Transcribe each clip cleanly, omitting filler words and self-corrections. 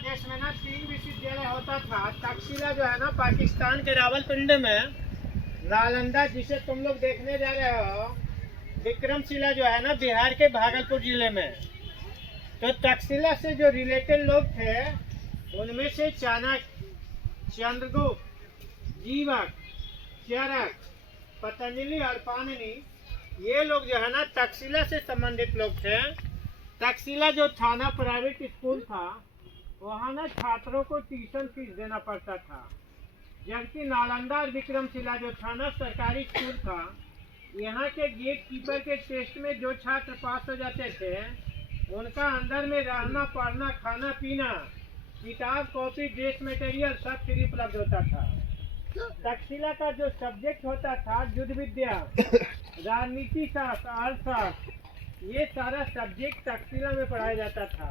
देश में ना 3 विश्वविद्यालय होता था। तक्षशिला जो है ना पाकिस्तान के रावलपिंडी में, नालंदा जिसे तुम लोग देखने जा रहे हो, विक्रमशिला जो है ना बिहार के भागलपुर जिले में। तो तक्षशिला से जो रिलेटेड लोग थे उनमें से चाणक्य, चंद्रगुप्त, जीवक, चरक, पतंजलि और पाणिनि, ये लोग जो है ना तक्षशिला से संबंधित लोग थे। तक्षशिला जो था ना प्राइवेट स्कूल था, वहाँ ना छात्रों को ट्यूशन फीस देना पड़ता था। जबकि नालंदा और विक्रमशिला जो था ना सरकारी स्कूल था। यहाँ के गेट कीपर के टेस्ट में जो छात्र पास हो जाते थे उनका अंदर में रहना, पढ़ना, खाना पीना, किताब, कॉपी, ड्रेस मटेरियल सब फ्री उपलब्ध होता था। तक्षशिला का जो सब्जेक्ट होता था युद्ध विद्या, राजनीति शास्त्र, अर्थशास्त्र, ये सारा सब्जेक्ट तक्षशिला में पढ़ाया जाता था।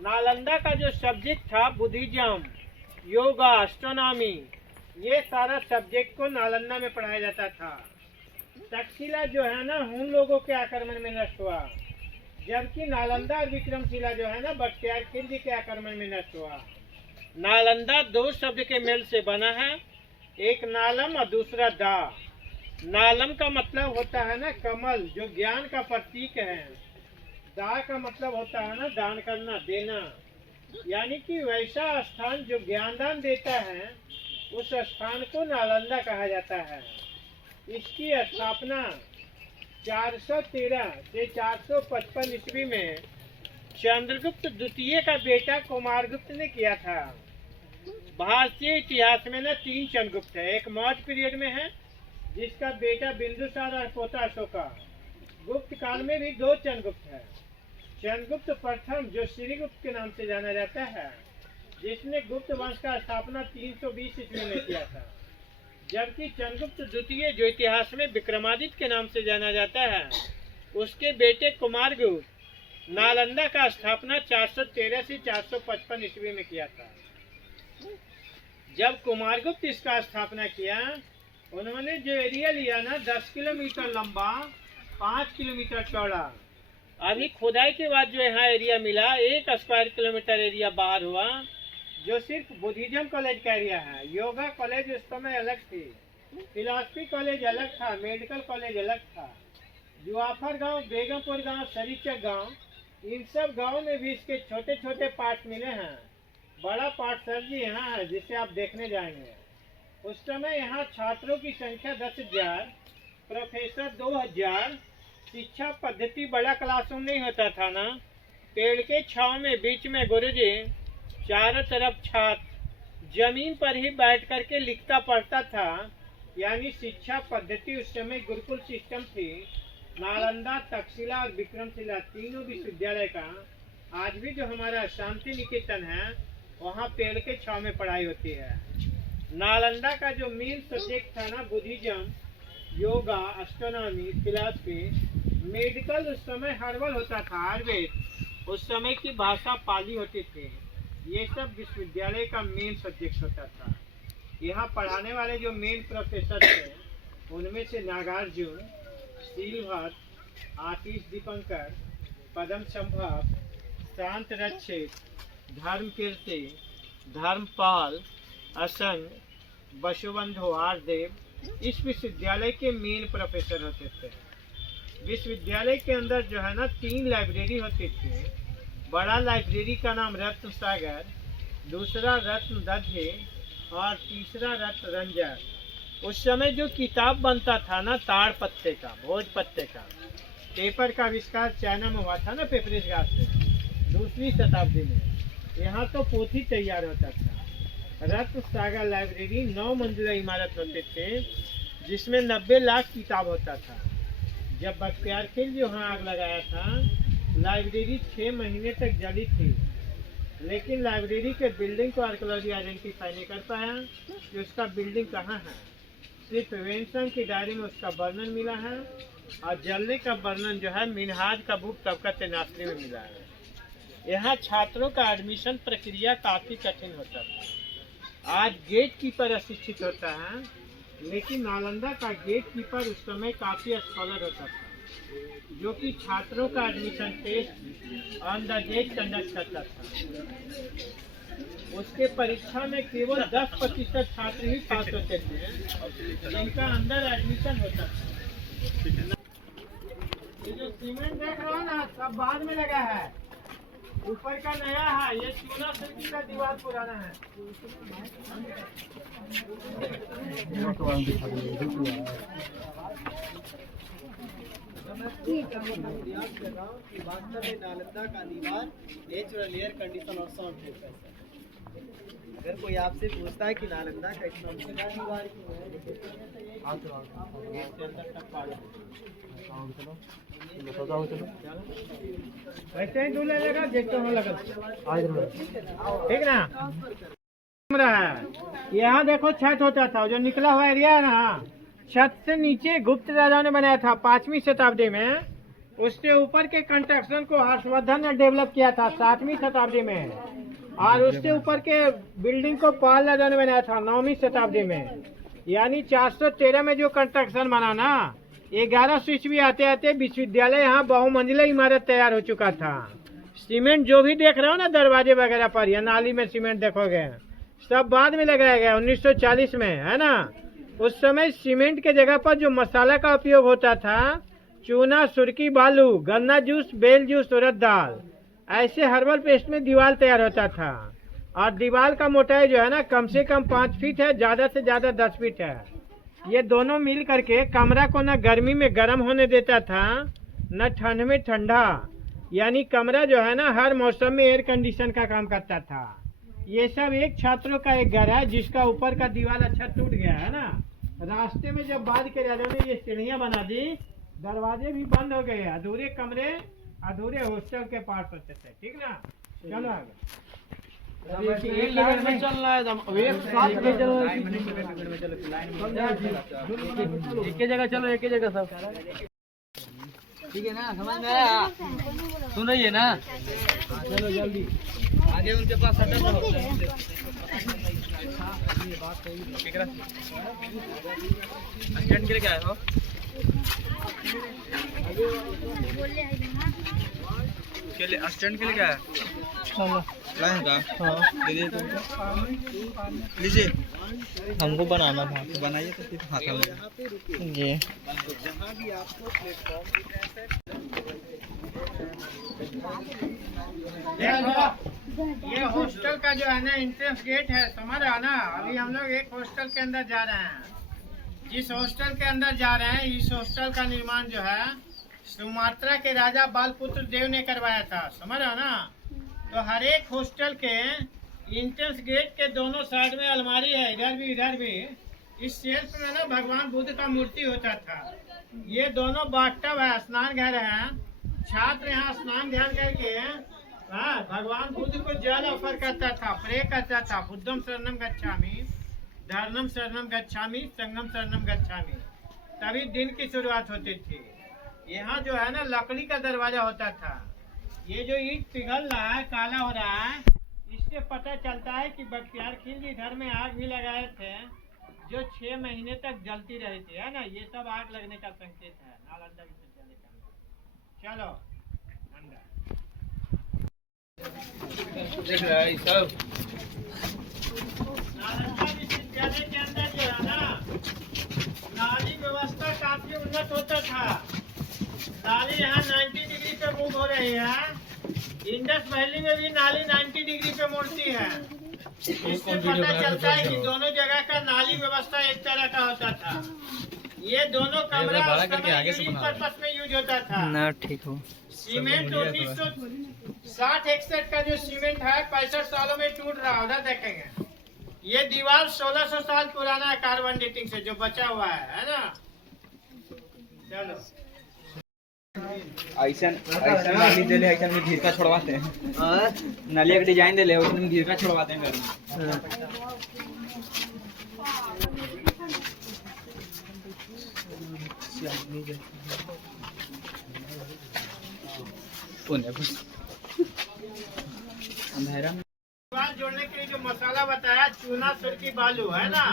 नालंदा का जो सब्जेक्ट था बुद्धिज्म, योगा, एस्ट्रोनॉमी, ये सारा सब्जेक्ट को नालंदा में पढ़ाया जाता था। तक्षशिला जो है ना हुन लोगों के आक्रमण में नष्ट हुआ, जबकि नालंदा और विक्रमशिला जो है ना बख्तियार खिलजी के आक्रमण में नष्ट हुआ। नालंदा दो शब्द के मेल से बना है, एक नालम और दूसरा दा। नालम का मतलब होता है ना कमल, जो ज्ञान का प्रतीक है। दा का मतलब होता है ना दान करना, देना, यानी कि वैसा स्थान जो ज्ञानदान देता है उस स्थान को नालंदा कहा जाता है। इसकी स्थापना 413 से 455 ईस्वी में चंद्रगुप्त द्वितीय का बेटा कुमारगुप्त ने किया था। भारतीय इतिहास में ना 3 चंद्रगुप्त है। एक मौर्य पीरियड में है जिसका बेटा बिंदुसार और पोता अशोका। गुप्त काल में भी 2 चंद्रगुप्त है। चंद्रगुप्त प्रथम जो श्रीगुप्त के नाम से जाना जाता है, जिसने गुप्त वंश का स्थापना 320 ईस्वी में किया था। जबकि चंद्रगुप्त द्वितीय जो इतिहास में विक्रमादित्य के नाम से जाना जाता है, उसके बेटे कुमारगुप्त नालंदा का स्थापना 413 से 455 ईस्वी में किया था। जब कुमारगुप्त इसका स्थापना किया, उन्होंने जो एरिया लिया ना 10 किलोमीटर लंबा, 5 किलोमीटर चौड़ा। अभी खुदाई के बाद जो यहाँ एरिया मिला 1 स्क्वायर किलोमीटर एरिया बाहर हुआ, जो सिर्फ बुद्धिज्म कॉलेज का एरिया है। योगा कॉलेज उस समय अलग थी, फिलॉसफी कॉलेज अलग था, मेडिकल कॉलेज अलग था। जुआफर गांव, बेगमपुर गांव, सरीचक गांव, इन सब गाँव में भी इसके छोटे छोटे पार्ट मिले हैं। बड़ा पार्ट सर जी यहाँ है जिसे आप देखने जाएंगे। उस समय यहाँ छात्रों की संख्या 10,000, प्रोफेसर 2,000। शिक्षा पद्धति बड़ा क्लासरूम नहीं होता था ना, पेड़ के छांव में बीच में गुरुजी, चारों तरफ छात्र, जमीन पर ही बैठ करके लिखता पढ़ता था। यानी शिक्षा पद्धति उस समय गुरुकुल सिस्टम थी। नालंदा, तक्षशिला और विक्रमशिला तीनों विश्वविद्यालय का आज भी जो हमारा शांति निकेतन है वहाँ पेड़ के छांव में पढ़ाई होती है। नालंदा का जो मेन सब्जेक्ट था ना Buddhism, yoga, astronomy, philosophy, medical उस समय हर्बल होता था, आयुर्वेद, उस समय की भाषा पाली होती थी। ये सब विश्वविद्यालय का मेन सब्जेक्ट होता था। यहाँ पढ़ाने वाले जो मेन प्रोफेसर थे उनमें से नागार्जुन, श्रीभट, आतिश दीपंकर, पदम संभव, शांत रक्षित, धर्मकीर्ति, धर्मपाल, असंग, बसुबंधु आरदेव इस विश्वविद्यालय के मेन प्रोफेसर होते थे। विश्वविद्यालय के अंदर जो है ना 3 लाइब्रेरी होती थी। बड़ा लाइब्रेरी का नाम रत्न सागर, दूसरा रत्न दधे और तीसरा रत्न रंजन। उस समय जो किताब बनता था ना ताड़ पत्ते का, भोज पत्ते का, पेपर का आविष्कार चाइना में हुआ था ना पेपरिस घास से, 2वीं शताब्दी में। यहाँ तो पोथी तैयार होता था। रत्न सागर लाइब्रेरी 9 मंजिला इमारत होते थे जिसमें 90 लाख किताब होता था। जब बख्तियार खिलजी वहाँ आग लगाया था, लाइब्रेरी 6 महीने तक जली थी, लेकिन लाइब्रेरी के बिल्डिंग को आर्कियोलॉजी आइडेंटिफाई नहीं कर पाया कि उसका बिल्डिंग कहाँ है। सिर्फ वेंसन की डायरी में उसका वर्णन मिला है और जलने का वर्णन जो है मिनहाज का बुक तबकत नासरी में मिला है। यहाँ छात्रों का एडमिशन प्रक्रिया काफ़ी कठिन होता था। आज गेट कीपर अशिक्षित होता है, लेकिन नालंदा का गेट कीपर उस समय काफ़ी स्कॉलर होता था, जो कि छात्रों का admission test on the gate conduct करता था। उसके परीक्षा में केवल 10% छात्र ही पास होते थे, जिनका अंदर एडमिशन होता था। ये जो सीमेंट देख रहे हो ना, सब बाद में लगा है, ऊपर का नया है। ये चूना सिल्की का दीवार पुराना है। वास्तव में नालंदा का दीवार नेचुरल एयर कंडीशन और साउंड प्रूफ है। अगर कोई आपसे पूछता है कि नालंदा का इतना ऊंचा दीवार क्यों है, वैसे ही दूल्हे लगा देखते हो लगा, ठीक ना। यहाँ देखो छत होता था, जो निकला हुआ एरिया है ना, छत से नीचे गुप्त राजाओं ने बनाया था 5वीं शताब्दी में। उसके ऊपर के कंस्ट्रक्शन को हर्षवर्धन ने डेवलप किया था 7वीं शताब्दी में, और उसके ऊपर के बिल्डिंग को पाल राजा ने बनाया था 9वीं शताब्दी में। यानी 413 में जो कंस्ट्रक्शन बना ना, 1100 ईस्वी आते आते विश्वविद्यालय यहाँ बहुमंजिला इमारत तैयार हो चुका था। सीमेंट जो भी देख रहे हो ना दरवाजे वगैरह पर, या नाली में सीमेंट देखोगे, सब बाद में लगाया गया 1940 में, है ना। उस समय सीमेंट के जगह पर जो मसाला का उपयोग होता था, चूना, सुर्की, बालू, गन्ना जूस, बेल जूस, उड़द दाल, ऐसे हर्बल पेस्ट में दीवार तैयार होता था। और दीवार का मोटाई जो है ना, कम से कम 5 फीट है, ज्यादा से ज्यादा 10 फीट है। ये दोनों मिल करके कमरा को न गर्मी में गर्म होने देता था, न ठंड में ठंडा। यानी कमरा जो है ना, हर मौसम में एयर कंडीशन का काम करता था। ये सब एक छात्रों का एक घर है, जिसका ऊपर का दीवार अच्छा टूट गया है ना। रास्ते में जब बाद के राजा ने ये सीढ़ियाँ बना दी, दरवाजे भी बंद हो गए, अधूरे कमरे, अधूरे हॉस्टल के पास होते थे, ठीक ना। चलो आगे। एक जगह चलो, एक ही जगह सब, ठीक है ना, समझ में आया? सुन रही है ना? चलो जल्दी आगे उनके पास स्टैंड के लिए क्या है हो? स्टैंड के लिए क्या है? लीजिए, हमको बनाना था, बनाइए तो फिर हाथ में जी। जहाँ भी आपको प्लेटफॉर्म ये हॉस्टल का जो है ना एंट्रेंस गेट है, समझ रहा ना। अभी हम लोग एक हॉस्टल के अंदर जा रहे हैं। जिस हॉस्टल के अंदर जा रहे हैं, इस हॉस्टल का निर्माण जो है सुमात्रा के राजा बालपुत्र देव ने करवाया था, समझ रहा ना। तो हर एक हॉस्टल के एंट्रेंस गेट के दोनों साइड में अलमारी है, इधर भी इधर भी। इस शेल्फ में ना भगवान बुद्ध का मूर्ति होता था। ये दोनों बाथटब है, स्नान घर है। छात्र यहाँ स्नान ध्यान करके भगवान बुद्ध को जल ऑफर करता था, प्रे करता था, बुद्धम शरणम गच्छामि, धर्मम शरणम गच्छामि, संगम शरणम गच्छामि। तभी दिन की शुरुआत होती थी। यहाँ जो है ना लकड़ी का दरवाजा होता था। ये जो ईंट पिघल रहा है, काला हो रहा है, इससे पता चलता है कि बख्तियार खिलजी घर में आग भी लगाए थे, जो 6 महीने तक जलती रही थी, है ना। ये सब आग लगने का संकेत है नालंदा विश्वविद्यालय का। चलो अंदर देख रहा है सब। नालंदा विश्वविद्यालय के अंदर जो है ना, नाली व्यवस्था काफी उन्नत होता था। नाली यहाँ 90 डिग्री पे मूव हो रही है। इंडस वैली में भी नाली 90 डिग्री पे मुड़ती है। इससे पता चलता है कि दोनों जगह का नाली व्यवस्था एक तरह का होता था। ये दोनों कमरा पर्पस में यूज होता था ना, ठीक हो। सीमेंट 1960-61 का जो सीमेंट है 65 सालों में टूट रहा है, उधर देखेंगे। ये दीवार 1600 साल पुराना है कार्बन डेटिंग से जो बचा हुआ है ना। चलो ऐसा नाली दे ले, ऐसा में घिरका छोड़वाते हैं। नाली का डिजाइन दे ले, उसमें घिरका छोड़वाते हैं घर में। अंधेरा में दीवार जोड़ने के लिए जो मसाला बताया, चूना, सुर्की, बालू, है ना,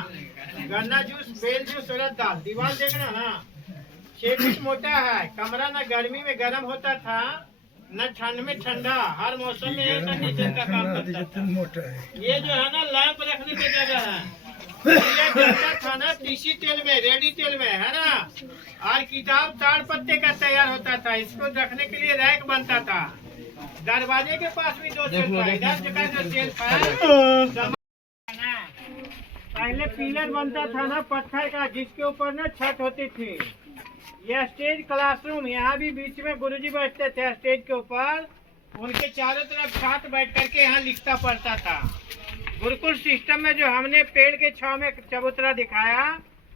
गन्ना जूस, बेल जूस, उड़द दाल। दीवार देखना ना 6 फीट मोटा है। कमरा ना गर्मी में गर्म होता था, न ठंड में ठंडा, हर मौसम में एयर कंडीशन का काम करता था। ये जो है ना लैंप रखने की जगह है। ये बनता था ना तीसी तेल में, रेडी तेल में, है ना। और किताब ताड़ पत्ते का तैयार होता था। इसको रखने के लिए रैक बनता था। दरवाजे के पास भी 2 शेल्फ है। इधर जगह जो शेल्फ है पहले पिलर बनता था ना पत्थर का, जिसके ऊपर ना छत होती थी। यह स्टेज क्लासरूम, यहाँ भी बीच में गुरुजी बैठते थे स्टेज के ऊपर। उनके चारों तरफ साथ बैठ करके यहाँ लिखता पढ़ता था। गुरुकुल सिस्टम में जो हमने पेड़ के छांव में चबूतरा दिखाया,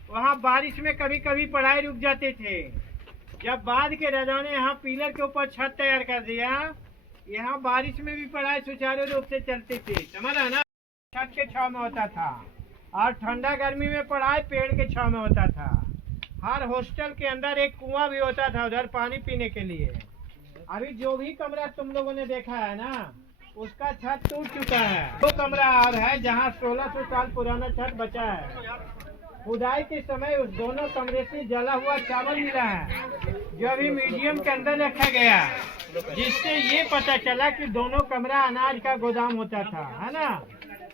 वहाँ बारिश में कभी कभी पढ़ाई रुक जाती थी। जब बाद के राजा ने यहाँ पिलर के ऊपर छत तैयार कर दिया, यहाँ बारिश में भी पढ़ाई सुचारू रूप से चलती थी। समझा ना, छत के छांव में होता था। और ठंडा गर्मी में पढ़ाई पेड़ के छांव में होता था। हर हॉस्टल के अंदर एक कुआं भी होता था उधर पानी पीने के लिए। अभी जो भी कमरा तुम लोगों ने देखा है ना, उसका छत टूट चुका है। 2 कमरा और है जहाँ 1600 साल पुराना छत बचा है। खुदाई के समय उस दोनों कमरे से जला हुआ चावल मिला है, जो अभी म्यूजियम के अंदर रखा गया, जिससे ये पता चला कि दोनों कमरा अनाज का गोदाम होता था, है ना।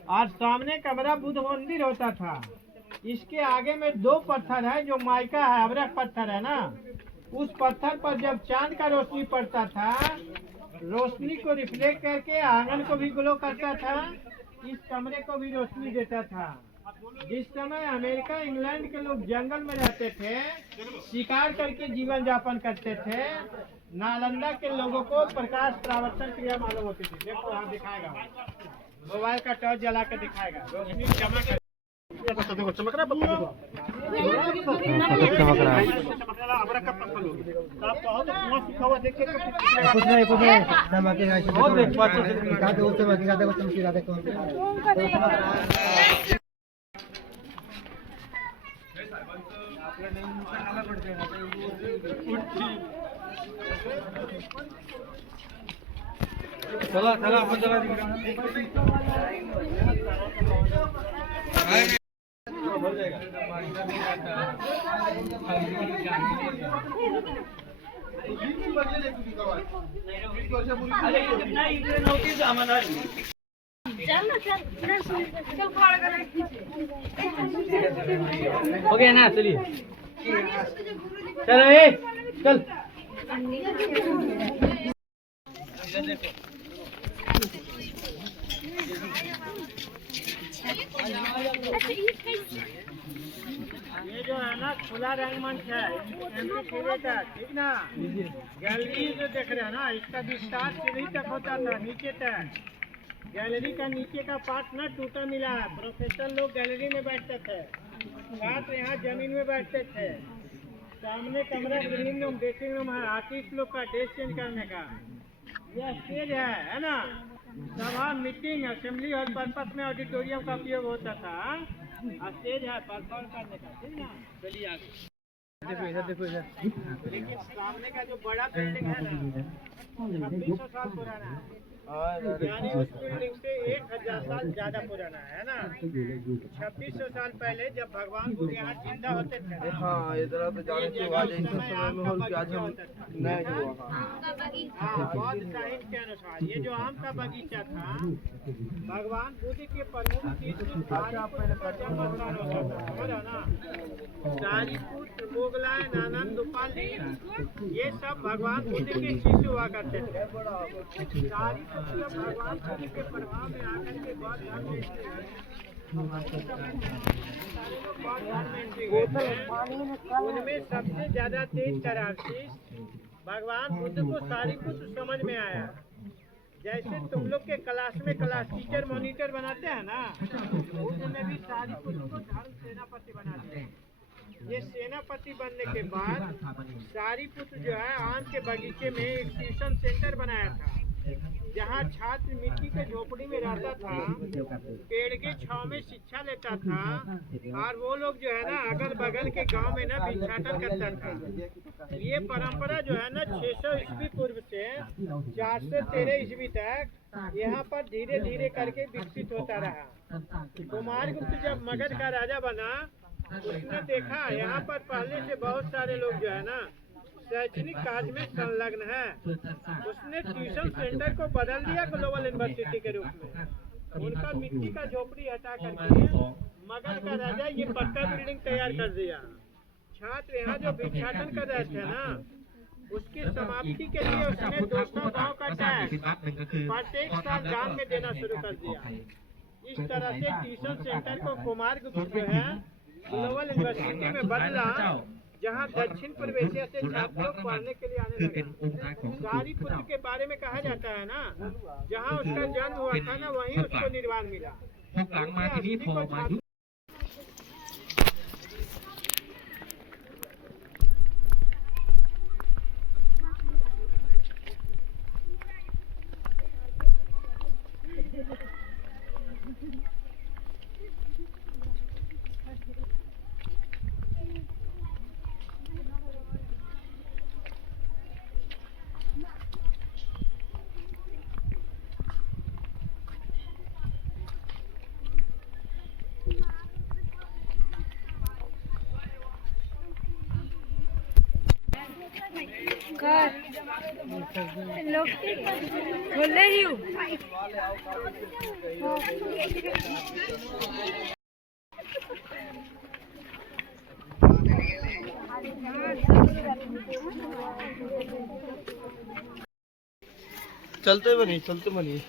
और सामने कमरा बुद्ध मंदिर होता था। इसके आगे में 2 पत्थर है जो माइका है, अबरख पत्थर है ना। उस पत्थर पर जब चांद का रोशनी पड़ता था, रोशनी को रिफ्लेक्ट करके आंगन को भी ग्लो करता था, इस कमरे को भी रोशनी देता था। जिस समय अमेरिका इंग्लैंड के लोग जंगल में रहते थे, शिकार करके जीवन यापन करते थे, नालंदा के लोगों को प्रकाश परावर्तन क्रिया मालूम होती थी। देखो वहाँ दिखाएगा, मोबाइल का टॉर्च जला के दिखाएगा, रोशनी चमक चमक रहा चला चला अपन चला दिख हो गया ना, चलिए चलो चल। ये जो है ना खुला रंगमंच है, एमपी थिएटर, ठीक ना। गैलरी जो देख रहे हैं ना, इसका विस्तार सीढ़ी तक होता था, नीचे तक। गैलरी का नीचे का पार्ट ना टूटा मिला है। प्रोफेसर लोग गैलरी में बैठते थे, छात्र यहाँ जमीन में बैठते थे। सामने कमरा ड्राइंग रूम, ड्रेसिंग रूम है, आर्टिस्ट लोग का ड्रेस चेंज करने का। यह स्टेज है ना। सभा, मीटिंग, असेंबली और पर्पस में ऑडिटोरियम का उपयोग होता था। स्टेज है परफॉर्म करने का, ठीक ना। चलिए आगे देखो, इधर देखो इधर। लेकिन सामने का जो बड़ा बिल्डिंग है ना, 2600 साल पुराना है, यानी उस बिल्डिंग से 1000 साल ज्यादा पुराना है ना। 2600 साल पहले जब भगवान बुद्ध यहाँ जिंदा होते थे, हाँ, इधर तो जाने के बाद बौद्ध साहित्य के अनुसार ये जो आम का बगीचा था, भगवान बुद्ध के प्रमुख जन्म स्थान होता था ना। सारीपुत्र, मोगलाई, नानंद, उपाली, ये सब भगवान बुद्ध के शिष्य हुआ करते थे। सारीपुत्र भगवान बुद्ध के प्रभाव में आकर के बौद्ध धर्म में उनमें सबसे ज्यादा तेज तराशीस भगवान बुद्ध को सारीपुत्र समझ में आया। जैसे तुम लोग के क्लास में क्लास टीचर मॉनिटर बनाते हैं ना, बुद्ध ने भी सारीपुत्र को धर्म सेनापति बना दिया। ये सेनापति बनने के बाद सारीपुत्र जो है आम के बगीचे में एक ट्यूशन सेंटर बनाया था, जहाँ छात्र मिट्टी के झोपड़ी में रहता था, पेड़ के छांव में शिक्षा लेता था। और वो लोग जो है ना अगल बगल के गांव में ना भिक्षाटन करता था। ये परंपरा जो है ना 600 ईस्वी पूर्व से 413 ईस्वी तक यहाँ पर धीरे धीरे करके विकसित होता रहा। कुमारगुप्त जब मगध का राजा बना, उसने देखा यहाँ पर पहले से बहुत सारे लोग जो है ना शैक्षणिक कार्य में संलग्न है। उसने ट्यूशन सेंटर को बदल दिया ग्लोबल यूनिवर्सिटी के रूप में। उनका मिट्टी का झोपड़ी हटा करके मगध का राजा ये पक्का बिल्डिंग तैयार कर दिया। छात्र यहाँ जो भिक्षाटन कर रहे थे ना, उसकी समाप्ति के लिए उसने 200 गांव का टैक्स प्रत्येक साल गांव में देना शुरू कर दिया। इस तरह से ट्यूशन सेंटर को कुमारगुप्त जो है ग्लोबल यूनिवर्सिटी में बदला, जहां दक्षिण पूर्व एशिया से छात्र लोग पढ़ने के लिए आने लगे। गारीपुत्र के बारे में कहा जाता है ना, जहां उसका जन्म हुआ था ना, वहीं उसको निर्वाण मिला। बोले ही चलते बनी चलते बनी।